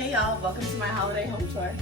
Hey y'all, welcome to my holiday home tour.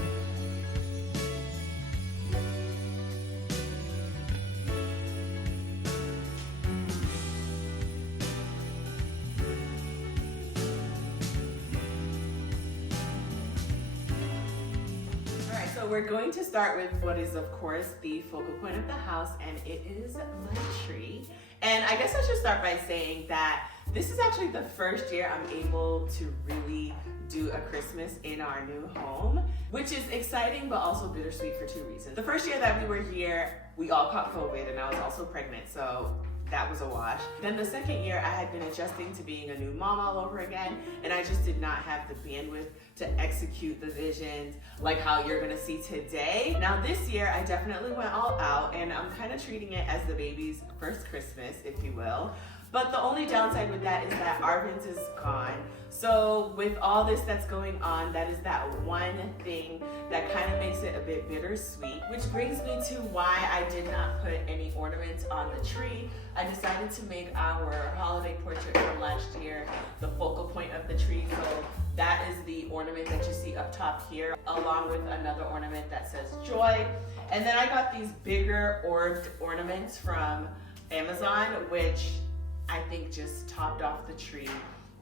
Alright, so we're going to start with what is of course the focal point of the house, and it is my tree. And I guess I should start by saying that this is actually the first year I'm able to really do a Christmas in our new home, which is exciting but also bittersweet for two reasons. The first year that we were here, we all caught COVID and I was also pregnant, so that was a wash. Then the second year, I had been adjusting to being a new mom all over again, and I just did not have the bandwidth to execute the visions like how you're gonna see today. Now this year, I definitely went all out, and I'm kind of treating it as the baby's first Christmas, if you will. But the only downside with that is that Arvin's is gone. So with all this that's going on, that is that one thing that kind of makes it a bit bittersweet, which brings me to why I did not put any ornaments on the tree. I decided to make our holiday portrait from last year the focal point of the tree. So that is the ornament that you see up top here, along with another ornament that says joy. And then I got these bigger orbed ornaments from Amazon, which I think just topped off the tree.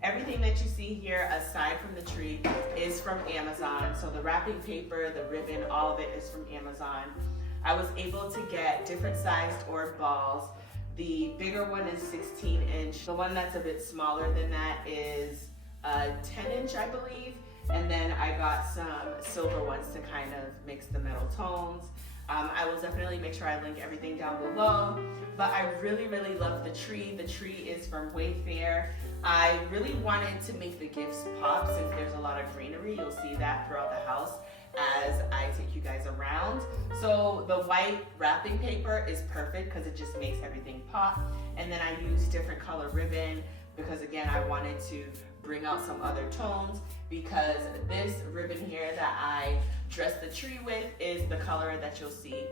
Everything that you see here aside from the tree is from Amazon. So the wrapping paper, the ribbon, all of it is from Amazon. I was able to get different sized orb balls. The bigger one is 16 inch. The one that's a bit smaller than that is 10 inch, I believe. And then I got some silver ones to kind of mix the metal tones. I will definitely make sure I link everything down below, but I really love the tree. The tree is from Wayfair. I really wanted to make the gifts pop since there's a lot of greenery. You'll see that throughout the house as I take you guys around. So the white wrapping paper is perfect because it just makes everything pop. And then I used different color ribbon because again, I wanted to bring out some other tones, because this ribbon here that I dressed the tree with is the color that you'll see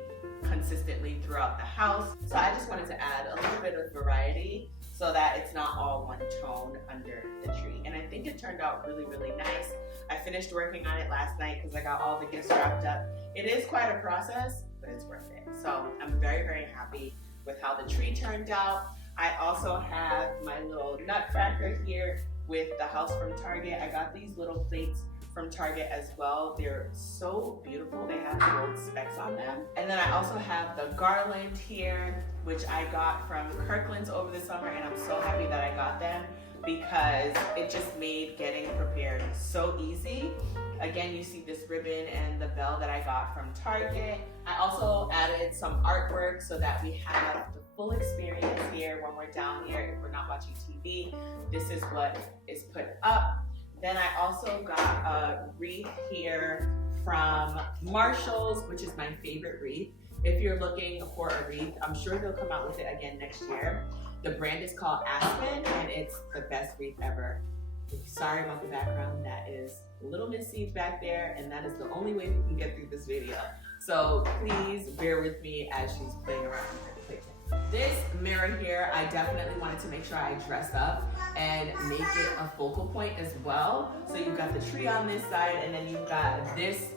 consistently throughout the house. So I just wanted to add a little bit of variety so that it's not all one tone under the tree. And I think it turned out really nice. I finished working on it last night because I got all the gifts wrapped up. It is quite a process, but it's worth it. So I'm very happy with how the tree turned out. I also have my little nutcracker here with the house from Target. I got these little plates from Target as well. They're so beautiful. They have gold specks on them. And then I also have the garland here, which I got from Kirkland's over the summer, and I'm so happy that I got them because it just made getting prepared so easy. Again, you see this ribbon and the bell that I got from Target. I also added some artwork so that we have the full experience here when we're down here. If we're not watching TV, this is what is put up. Then I also got a wreath here from Marshall's, which is my favorite wreath. If you're looking for a wreath, I'm sure they'll come out with it again next year. The brand is called Aspen, and it's the best wreath ever. Sorry about the background, that is little Miss Siege back there, and that is the only way we can get through this video. So please bear with me as she's playing around with her playpen. This mirror here, I definitely wanted to make sure I dress up and make it a focal point as well. So you've got the tree on this side, and then you've got this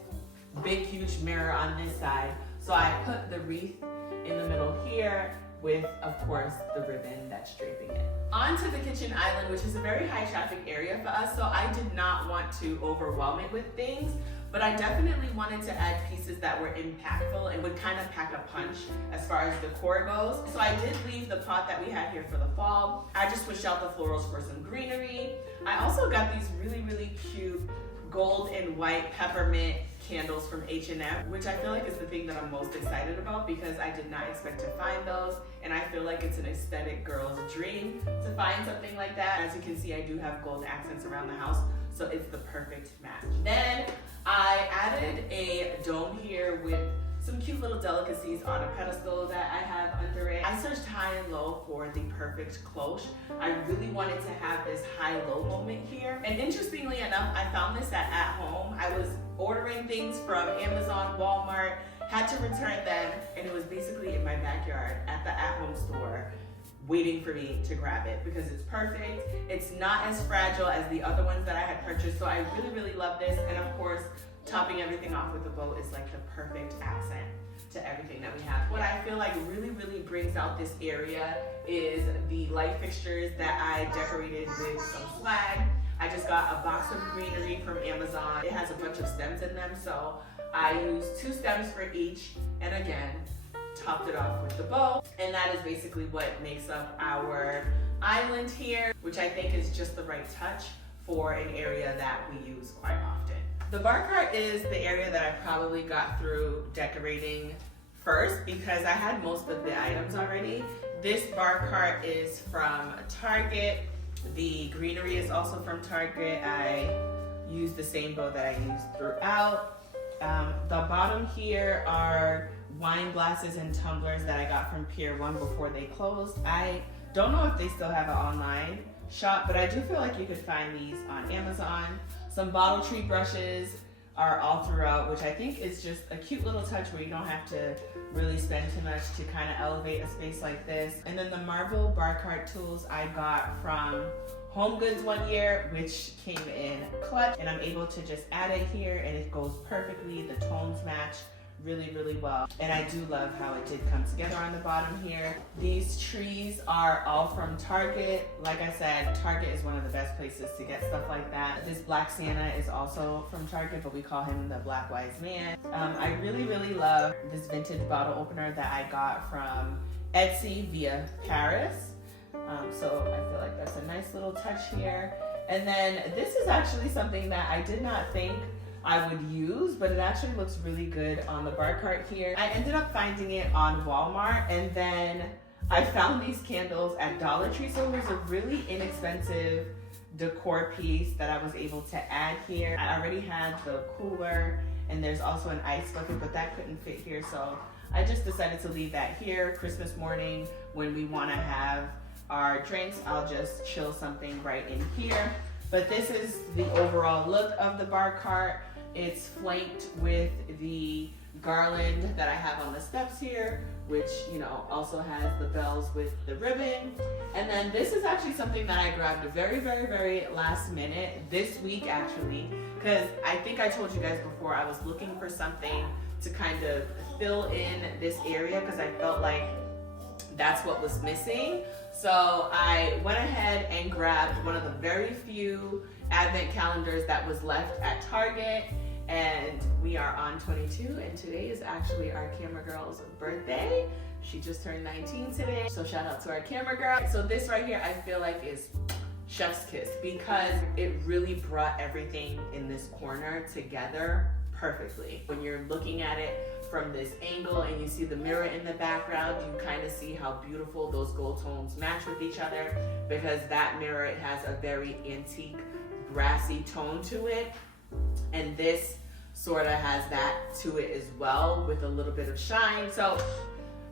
big huge mirror on this side. So I put the wreath in the middle here with, of course, the ribbon that's draping it. Onto the kitchen island, which is a very high traffic area for us, so I did not want to overwhelm it with things, but I definitely wanted to add pieces that were impactful and would kind of pack a punch as far as decor goes. So I did leave the pot that we had here for the fall. I just switched out the florals for some greenery. I also got these really cute gold and white peppermint candles from H&M, which I feel like is the thing that I'm most excited about because I did not expect to find those, and I feel like it's an aesthetic girl's dream to find something like that. As you can see, I do have gold accents around the house, so it's the perfect match. Then I added a dome here with some cute little delicacies on a pedestal that I have under it. I searched high and low for the perfect cloche. I really wanted to have this high-low moment here. And interestingly enough, I found this at home. I was ordering things from Amazon, Walmart, had to return them, and it was basically in my backyard at the at-home store. waiting for me to grab it because it's perfect. It's not as fragile as the other ones that I had purchased, so I really, really love this. And of course, topping everything off with the bow is like the perfect accent to everything that we have. What I feel like really, really brings out this area is the light fixtures that I decorated with some flag. I just got a box of greenery from Amazon. It has a bunch of stems in them, so I used 2 stems for each, and again, topped it off with the bow. And that is basically what makes up our island here, which I think is just the right touch for an area that we use quite often. The bar cart is the area that I probably got through decorating first because I had most of the items already. This bar cart is from Target. The greenery is also from Target. I used the same bow that I used throughout. The bottom here are wine glasses and tumblers that I got from Pier 1 before they closed. I don't know if they still have an online shop, but I do feel like you could find these on Amazon. Some bottle tree brushes are all throughout, which I think is just a cute little touch where you don't have to really spend too much to kind of elevate a space like this. And then the marble bar cart tools I got from HomeGoods one year, which came in clutch, and I'm able to just add it here and it goes perfectly. The tones match really, really well. And I do love how it did come together on the bottom here. These trees are all from Target. Like I said, Target is one of the best places to get stuff like that. This Black Santa is also from Target, but we call him the Black Wise Man. I really, really love this vintage bottle opener that I got from Etsy via Paris. So I feel like that's a nice little touch here. And then this is actually something that I did not think I would use, but it actually looks really good on the bar cart here. I ended up finding it on Walmart, and then I found these candles at Dollar Tree, so it was a really inexpensive decor piece that I was able to add here. I already had the cooler, and there's also an ice bucket, but that couldn't fit here, so I just decided to leave that here. Christmas morning, when we want to have our drinks, I'll just chill something right in here. But this is the overall look of the bar cart. It's flanked with the garland that I have on the steps here, which, you know, also has the bells with the ribbon. And then this is actually something that I grabbed very, very, very last minute this week actually, because I think I told you guys before I was looking for something to kind of fill in this area because I felt like that's what was missing. So I went ahead and grabbed one of the very few advent calendars that was left at Target, and we are on 22, and today is actually our camera girl's birthday. She just turned 19 today, so shout out to our camera girl. So this right here I feel like is chef's kiss because it really brought everything in this corner together perfectly. When you're looking at it from this angle and you see the mirror in the background, you kind of see how beautiful those gold tones match with each other because that mirror, it has a very antique brassy tone to it, and this sort of has that to it as well with a little bit of shine. So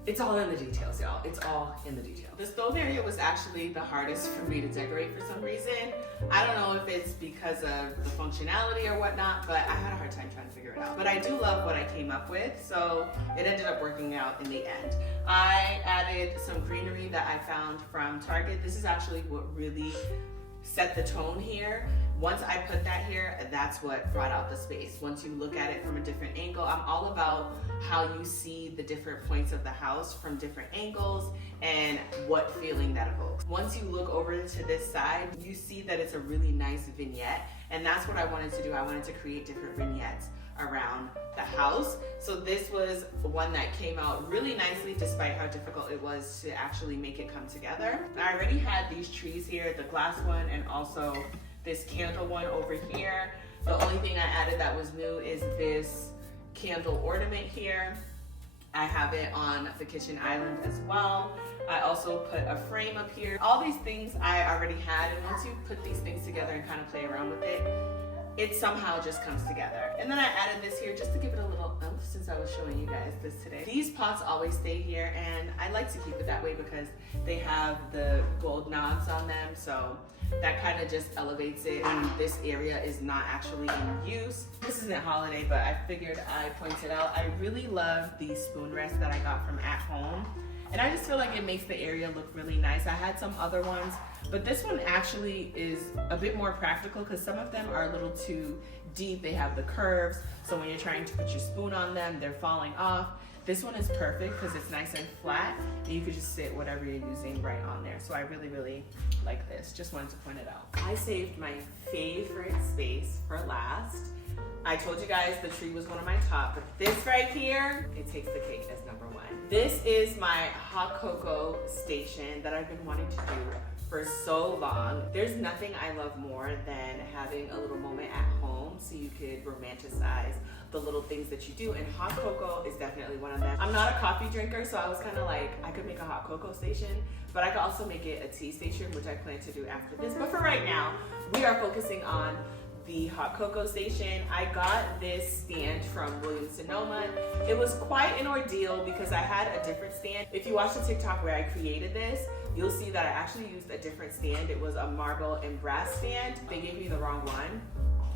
it's all in the details, y'all. It's all in the details. The stove area was actually the hardest for me to decorate for some reason. I don't know if it's because of the functionality or whatnot, but I had a hard time trying to figure it out. But I do love what I came up with, so it ended up working out in the end. I added some greenery that I found from Target. This is actually what really set the tone here. Once I put that here, that's what brought out the space. Once you look at it from a different angle, I'm all about how you see the different points of the house from different angles and what feeling that evokes. Once you look over to this side, you see that it's a really nice vignette, and that's what I wanted to do. I wanted to create different vignettes around the house. So this was one that came out really nicely despite how difficult it was to actually make it come together. I already had these trees here, the glass one and also this candle one over here. The only thing I added that was new is this candle ornament here. I have it on the kitchen island as well. I also put a frame up here. All these things I already had, and once you put these things together and kind of play around with it, it somehow just comes together. And then I added this here just to give it a little oomph since I was showing you guys this today. These pots always stay here, and I like to keep it that way because they have the gold knobs on them, so that kind of just elevates it, and this area is not actually in use. This isn't holiday, but I figured I'd point it out. I really love these spoon rests that I got from At Home, And I just feel like it makes the area look really nice. I had some other ones, but this one actually is a bit more practical because some of them are a little too deep. They have the curves, so when you're trying to put your spoon on them, they're falling off. This one is perfect because it's nice and flat, and you could just sit whatever you're using right on there. So I really, really like this. Just wanted to point it out. I saved my favorite space for last. I told you guys the tree was one of my top, but this right here, it takes the cake as number one. This is my hot cocoa station that I've been wanting to do for so long. There's nothing I love more than having a little moment at home so you could romanticize the little things that you do, and hot cocoa is definitely one of them. I'm not a coffee drinker, so I was kind of like, I could make a hot cocoa station, but I could also make it a tea station, which I plan to do after this. But for right now, we are focusing on the hot cocoa station. I got this stand from Williams-Sonoma. It was quite an ordeal because I had a different stand. If you watch the TikTok where I created this, you'll see that I actually used a different stand. It was a marble and brass stand. They gave me the wrong one.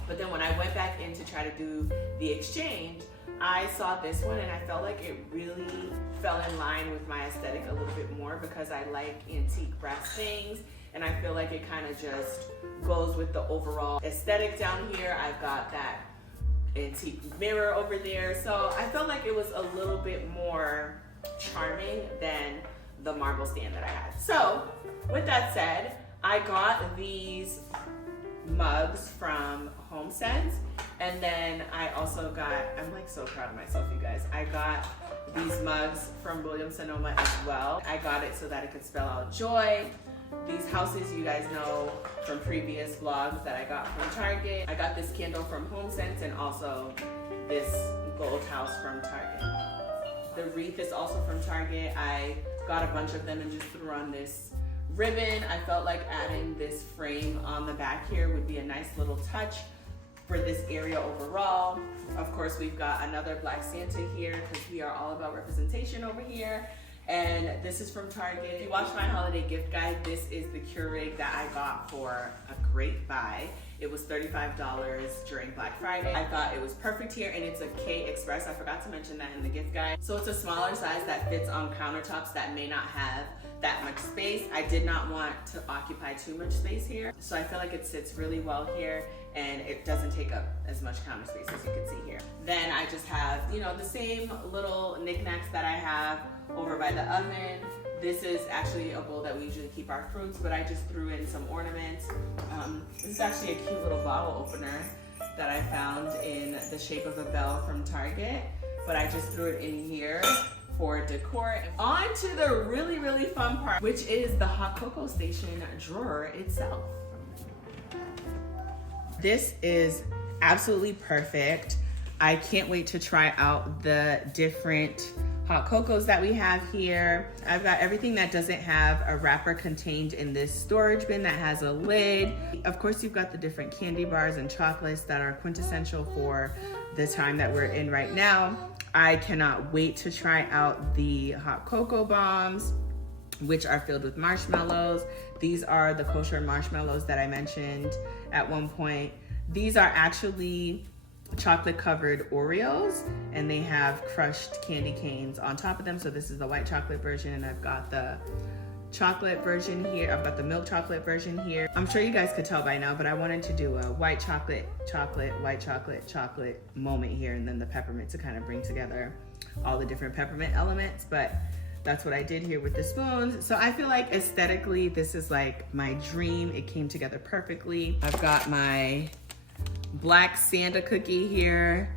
But then when I went back in to try to do the exchange, I saw this one and I felt like it really fell in line with my aesthetic a little bit more because I like antique brass things, and I feel like it kind of just goes with the overall aesthetic down here. I've got that antique mirror over there, so I felt like it was a little bit more charming than the marble stand that I had. So with that said, I got these mugs from Homesense, and then I also got, I'm like so proud of myself, you guys, I got these mugs from Williams-Sonoma as well. I got it so that it could spell out joy. These houses you guys know from previous vlogs that I got from Target. I got this candle from Homesense and also this gold house from Target. The wreath is also from Target. I got a bunch of them and just threw on this ribbon. I felt like adding this frame on the back here would be a nice little touch for this area overall. Of course, we've got another Black Santa here because we are all about representation over here. And this is from Target. If you watch my holiday gift guide, this is the Keurig that I got for a great buy. It was $35 during Black Friday. I thought it was perfect here, and it's a K Express. I forgot to mention that in the gift guide. So it's a smaller size that fits on countertops that may not have that much space. I did not want to occupy too much space here, so I feel like it sits really well here and it doesn't take up as much counter space as you can see here. Then I just have, you know, the same little knickknacks that I have over by the oven. This is actually a bowl that we usually keep our fruits, but I just threw in some ornaments. This is actually a cute little bottle opener that I found in the shape of a bell from Target, but I just threw it in here for decor. On to the really, really fun part, which is the hot cocoa station drawer itself. This is absolutely perfect. I can't wait to try out the different hot cocos that we have here. I've got everything that doesn't have a wrapper contained in this storage bin that has a lid. Of course, you've got the different candy bars and chocolates that are quintessential for the time that we're in right now. I cannot wait to try out the hot cocoa bombs, which are filled with marshmallows. These are the kosher marshmallows that I mentioned at one point. These are actually chocolate covered Oreos, and they have crushed candy canes on top of them. So this is the white chocolate version, and I've got the chocolate version here. I've got the milk chocolate version here. I'm sure you guys could tell by now, but I wanted to do a white chocolate, white chocolate moment here, and then the peppermint to kind of bring together all the different peppermint elements. But that's what I did here with the spoons. So I feel like aesthetically, this is like my dream. It came together perfectly. I've got my Black Santa cookie here,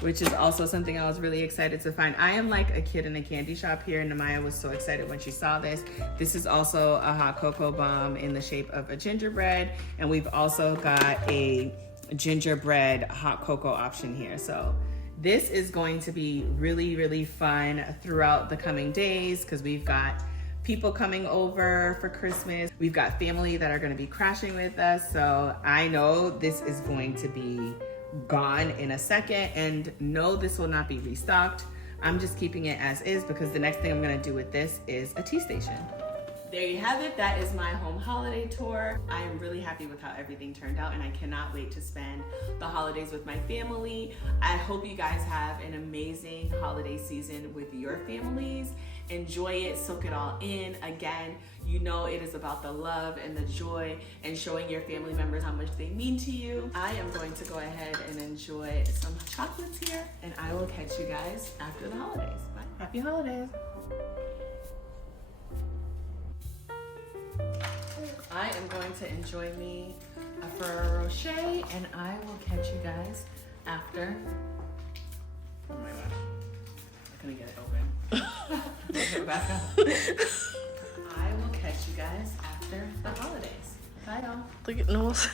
which is also something I was really excited to find. I am like a kid in a candy shop here. Namaya was so excited when she saw this. This is also a hot cocoa bomb in the shape of a gingerbread. And we've also got a gingerbread hot cocoa option here. So this is going to be really, really fun throughout the coming days because we've got people coming over for Christmas. We've got family that are going to be crashing with us. So I know this is going to be gone in a second, and no, this will not be restocked. I'm just keeping it as is because the next thing I'm going to do with this is a tea station. There you have it. That is my home holiday tour. I am really happy with how everything turned out, and I cannot wait to spend the holidays with my family. I hope you guys have an amazing holiday season with your families. enjoy it, soak it all in. Again, you know it is about the love and the joy and showing your family members how much they mean to you. I am going to go ahead and enjoy some chocolates here, and I will catch you guys after the holidays. Bye. Happy holidays. I am going to enjoy me a Ferrero Rocher, and I will catch you guys after. Oh my gosh, I'm gonna get it open. Get it back up. I will catch you guys after the holidays. Bye, y'all. Look at nose.